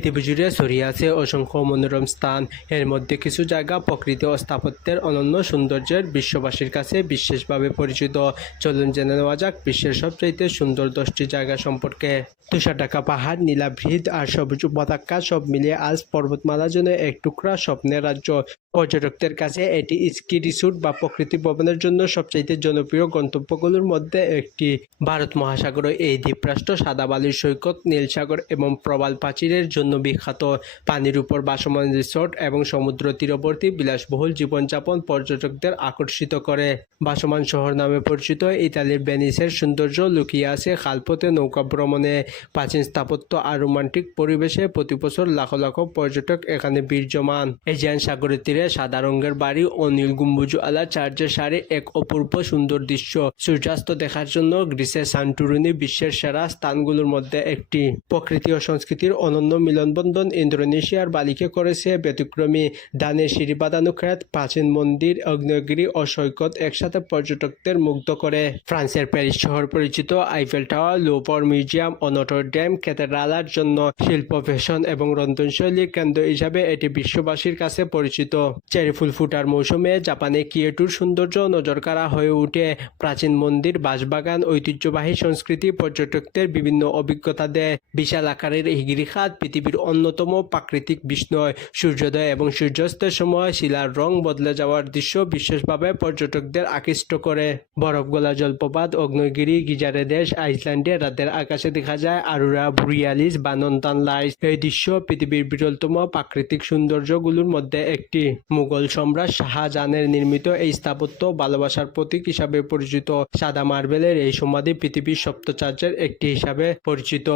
পৃথিবী জুড়ে ছড়িয়ে আছে অসংখ্য মনোরম স্থান। এর মধ্যে কিছু জায়গা প্রকৃতি ও স্থাপত্যের অনন্য সৌন্দর্যের বিশ্ববাসীর কাছে বিশেষভাবে পরিচিত। চলুন জেনে নেওয়া যাক বিশ্বের সবচাইতে সুন্দর 10টি জায়গা সম্পর্কে। তুষারঢাকা পাহাড়, নীলাভ হ্রদ আর সবুজ উপত্যকা সব মিলিয়ে আজ পর্বতমালা যেন এক টুকরা স্বপ্নের রাজ্য। পর্যটকদের কাছে এটি স্কি রিসোর্ট বা প্রকৃতি ভ্রমণের জন্য সবচাইতে জনপ্রিয় গন্তব্যগুলোর মধ্যে একটি। ভারত মহাসাগর এই দ্বীপরাষ্ট্র সাদা বালির সৈকত, নীল সাগর এবং প্রবাল প্রাচীরের জন্য বিখ্যাত। পানির উপর ভাসমান রিসোর্ট এবং সমুদ্র তীরবর্তী বিলাসবহুল জীবনযাপন পর্যটকদের আকর্ষিত করে। ভাসমান শহর নামে পরিচিত ইতালির ভেনিসের সৌন্দর্য লুকিয়ে আছে খালপথে নৌকা ভ্রমণে। প্রাচীন স্থাপত্য আর রোমান্টিক পরিবেশে প্রতি বছর লাখ লাখ পর্যটক এখানে ভিড় জমান। এজিয়ান সাগরের তীরে সাদা রঙের বাড়ি ও নীল গম্বুজওয়ালা চার্চের সারি এক অপূর্ব সুন্দর দৃশ্য। সূর্যাস্ত দেখার জন্য গ্রিসের সান্টুরিনি বিশ্বের সেরা স্থানগুলোর মধ্যে একটি। প্রকৃতি ও সংস্কৃতির অনন্য মিলনবন্ধন ইন্দোনেশিয়ার বালিকে করেছে ব্যতিক্রমী। দানের সিঁড়ি বাঁধানো ক্ষেত, প্রাচীন মন্দির, আগ্নেয়গিরি ও সৈকত একসাথে পর্যটকদের মুগ্ধ করে। ফ্রান্সের প্যারিস শহর পরিচিত আইফেল টাওয়ার, লুভর মিউজিয়াম ও নটর ডেম ক্যাথেড্রালের জন্য শিল্প, ফ্যাশন এবং রন্ধনশৈলীর কেন্দ্র হিসাবে এটি বিশ্ববাসীর কাছে পরিচিত। চেরি ফুল ফুটার মৌসুমে জাপানে কিয়োটোর সৌন্দর্য নজরকাড়া হয়ে ওঠে। প্রাচীন মন্দির, বাঁশবাগান, ঐতিহ্যবাহী সংস্কৃতি পর্যটকদের বিভিন্ন অভিজ্ঞতা দেয়। বিশাল আকারের এই গিরিখাত পৃথিবীর অন্যতম প্রাকৃতিক বিস্ময়। সূর্যোদয় এবং সূর্যাস্তের সময় শিলার রং বদলে যাওয়ার দৃশ্য বিশেষভাবে পর্যটকদের আকৃষ্ট করে। বরফগলা জলপ্রপাত, আগ্নেয়গিরি, গিজারের দেশ আইসল্যান্ডে রাতের আকাশে দেখা যায় আরোরা বোরিয়ালিস বা নর্দার্ন লাইটস। এই দৃশ্য পৃথিবীর বিরলতম প্রাকৃতিক সৌন্দর্যগুলোর মধ্যে একটি। মুঘল সম্রাট শাহজাহানের নির্মিত এই স্থাপত্য ভালোবাসার প্রতীক হিসাবে পরিচিত। সাদা মার্বেলের এই সমাধি পৃথিবীর সপ্তচার্যের একটি হিসাবে পরিচিত।